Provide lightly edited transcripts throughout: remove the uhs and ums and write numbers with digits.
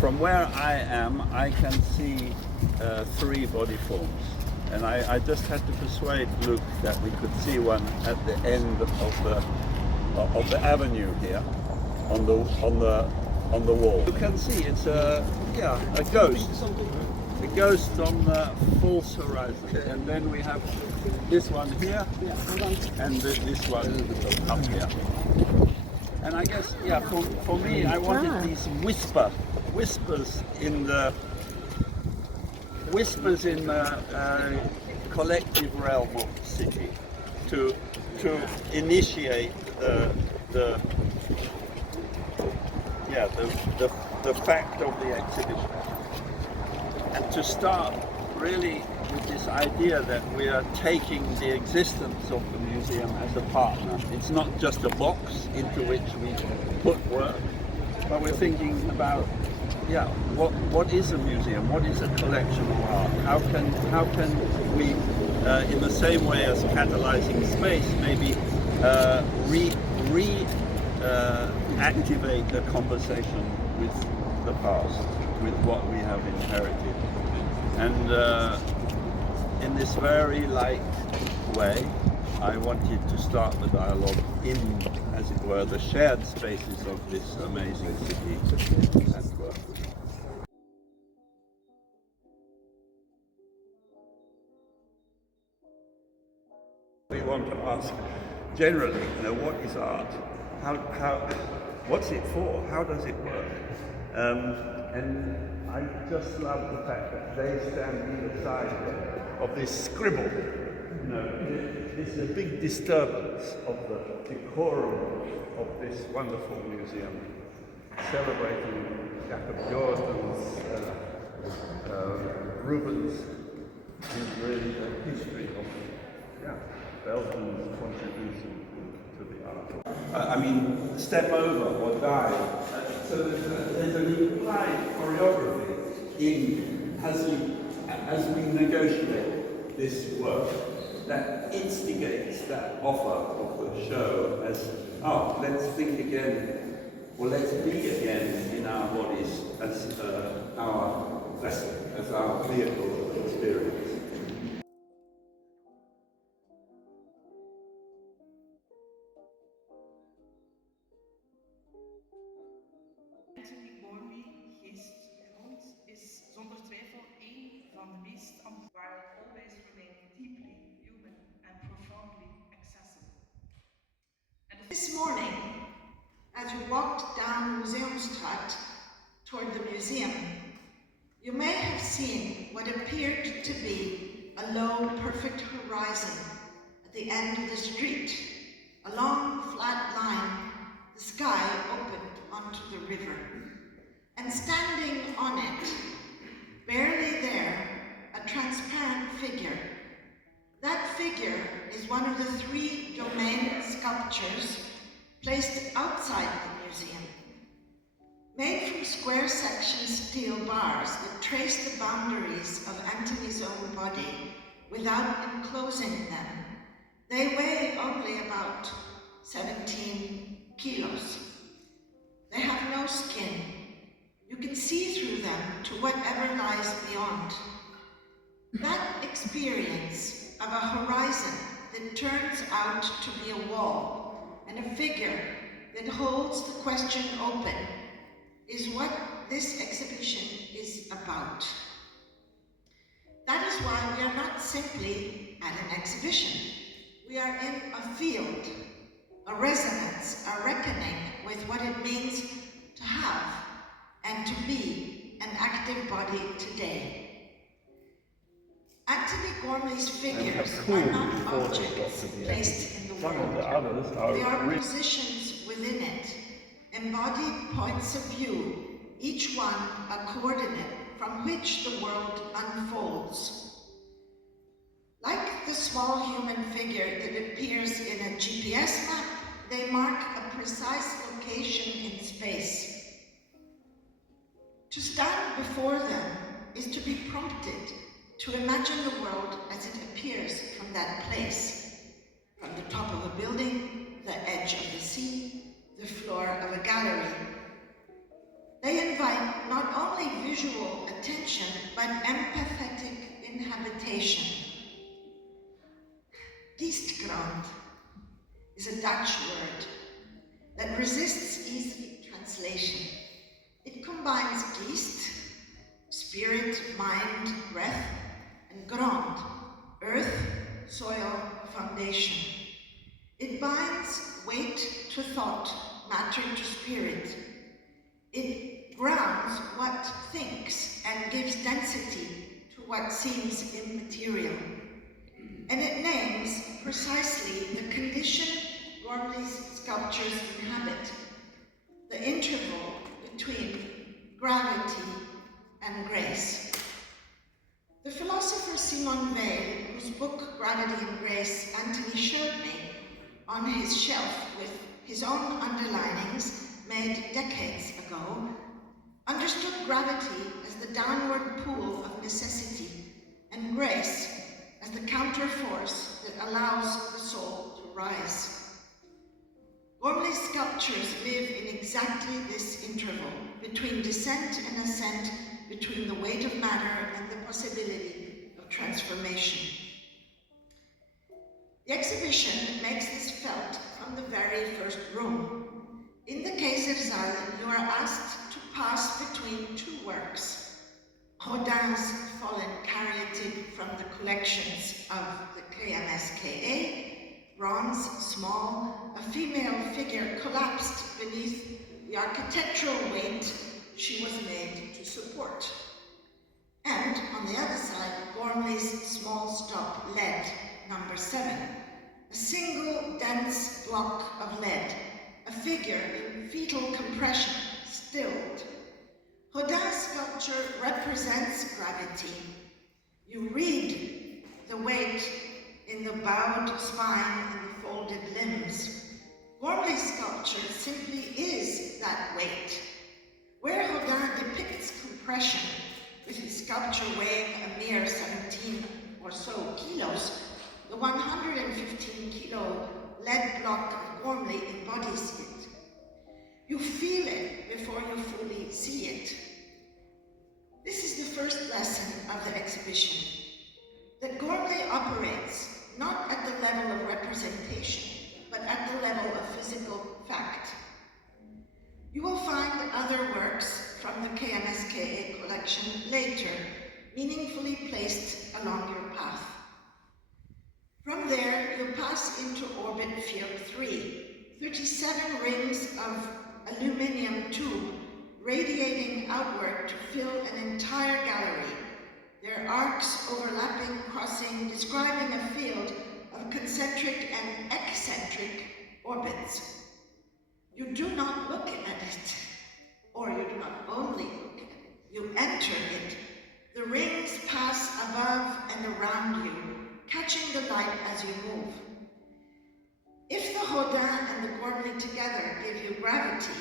From where I am, I can see 3 body forms, and I just had to persuade Luke that we could see one at the end of the avenue here, on the wall. You can see it's a ghost. A ghost on the false horizon, and then we have this one here, and this one up here. And I guess, for me, I wanted these whispers in the collective realm of the city to initiate the fact of the exhibition, and to start really with this idea that we are taking the existence of the museum as a partner. It's not just a box into which we put work, but we're thinking about what is a museum? What is a collection of art? How can we, in the same way as catalyzing space, maybe activate a conversation with the past, with what we have inherited. And in this very light way, I wanted to start the dialogue in, as it were, the shared spaces of this amazing city and work. We want to ask generally, what is art? What's it for? How does it work? And I just love the fact that they stand either side of this scribble. This is a big disturbance of the decorum of this wonderful museum, celebrating Jacob Jordan's, Rubens, is really the history of Belgium's contribution to the art. Step over or die. So there's an implied choreography in as we negotiate this work that instigates that offer of the show as, let's think again, or let's be again in our bodies as our vessel, as our vehicle of experience. Antony Gormley, Geestgrond, is zonder twijfel één van de meest while always remaining deeply human and profoundly accessible. And this morning, as you walked down Museumstraat toward the museum, you may have seen what appeared to be a low, perfect horizon at the end of the street. A long, flat line, the sky opened onto the river. And standing on it, barely there, a transparent figure. That figure is one of the 3 domain sculptures placed outside the museum. Made from square section steel bars that trace the boundaries of Antony's own body without enclosing them, they weigh only about 17 kilos. They have no skin. You can see through them to whatever lies beyond. That experience of a horizon that turns out to be a wall and a figure that holds the question open is what this exhibition is about. That is why we are not simply at an exhibition. We are in a field, a resonance, a reckoning with what it means to have and to be an active body today. Antony Gormley's figures are not objects placed in the world. They are positions within it, embodied points of view, each one a coordinate from which the world unfolds. Like the small human figure that appears in a GPS map, they mark a precise location in space. To stand before them is to be prompted to imagine the world as it appears from that place, from the top of a building, the edge of the sea, the floor of a gallery. They invite not but empathetic inhabitation. Geestgrond is a Dutch word that resists easy translation. It combines geest, spirit, mind, breath, and grond, earth, soil, foundation. It binds weight to thought, matter to spirit. It grounds what thinks and gives density to what seems immaterial. And it names precisely the condition Gormley's sculptures inhabit, the interval between gravity and grace. The philosopher Simone Weil, whose book Gravity and Grace Antony showed me on his shelf with his own underlinings made decades ago, understood gravity as the downward pull of necessity and grace as the counter force that allows the soul to rise. Gormley's sculptures live in exactly this interval between descent and ascent, between the weight of matter and the possibility of transformation. The exhibition makes this felt from the very first room. In the Kaisersaal, you are asked to pass between two works. Rodin's Fallen Curated from the collections of the KMSKA, bronze, small, a female figure collapsed beneath the architectural weight she was made to support. And on the other side, Gormley's small stop lead, number 7, a single dense block of lead, a figure in fetal compression, stilled. Rodin's sculpture represents gravity. You read the weight in the bowed spine and the folded limbs. Gormley's sculpture simply is that weight. Where Rodin depicts compression, with his sculpture weighing a mere 17 or so kilos, the 115-kilo lead block of Gormley embodies it. You feel it before you fully see it. This is the first lesson of the exhibition, that Gormley operates not at the level of representation, but at the level of physical fact. You will find other works from the KMSKA collection later, meaningfully placed along your path. From there, you pass into orbit field 3, 37 rings of aluminium tube radiating outward to fill an entire gallery, their arcs overlapping, crossing, describing a field of concentric and eccentric orbits. You do not look at it, or you do not only look at it, you enter it. The rings pass above and around you, catching the light as you move. If the Rodin and the Gormley together give you gravity,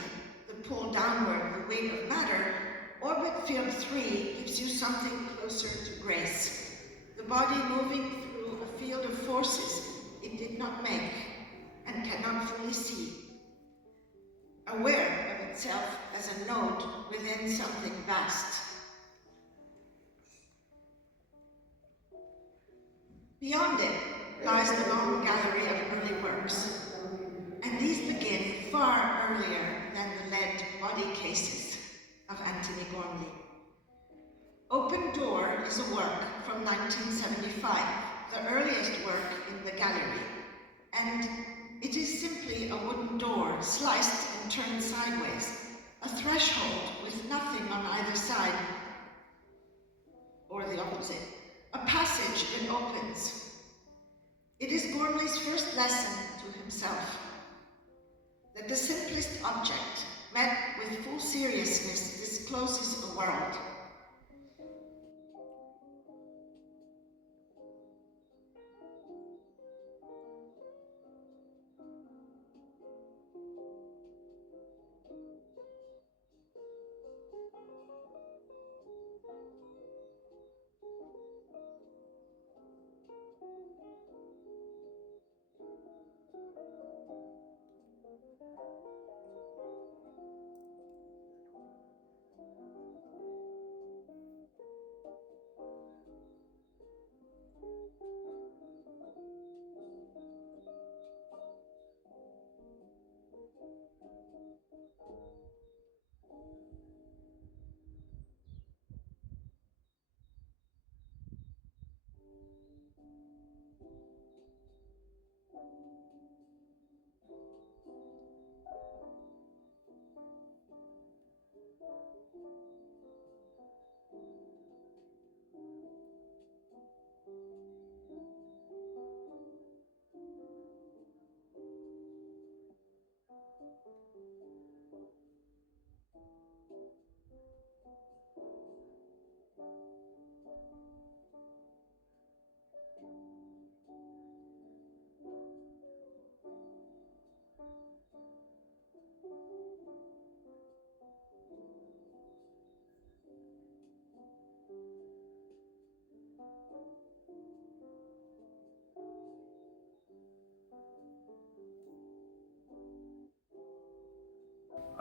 the pull downward, the weight of matter, orbit field 3 gives you something closer to grace, the body moving through a field of forces it did not make and cannot fully see, aware of itself as a node within something vast. Beyond it lies the long gallery of early works, and these begin far earlier than the lead body cases of Antony Gormley. Open Door is a work from 1975, the earliest work in the gallery, and it is simply a wooden door sliced and turned sideways, a threshold with nothing on either side, or the opposite, a passage that opens. It is Gormley's first lesson to himself, that the simplest object, met with full seriousness, discloses a world.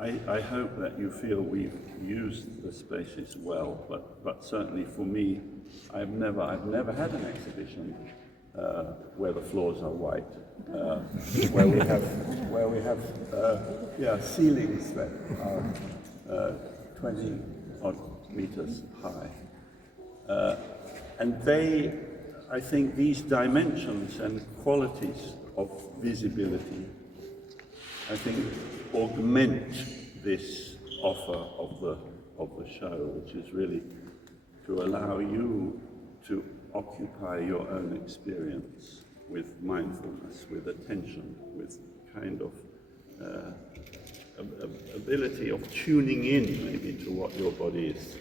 I hope that you feel we've used the spaces well, but certainly for me, I've never had an exhibition where the floors are white, where we have ceilings that are 20 odd meters high, and I think these dimensions and qualities of visibility, I think, augment this offer of the show, which is really to allow you to occupy your own experience with mindfulness, with attention, with kind of ability of tuning in maybe to what your body is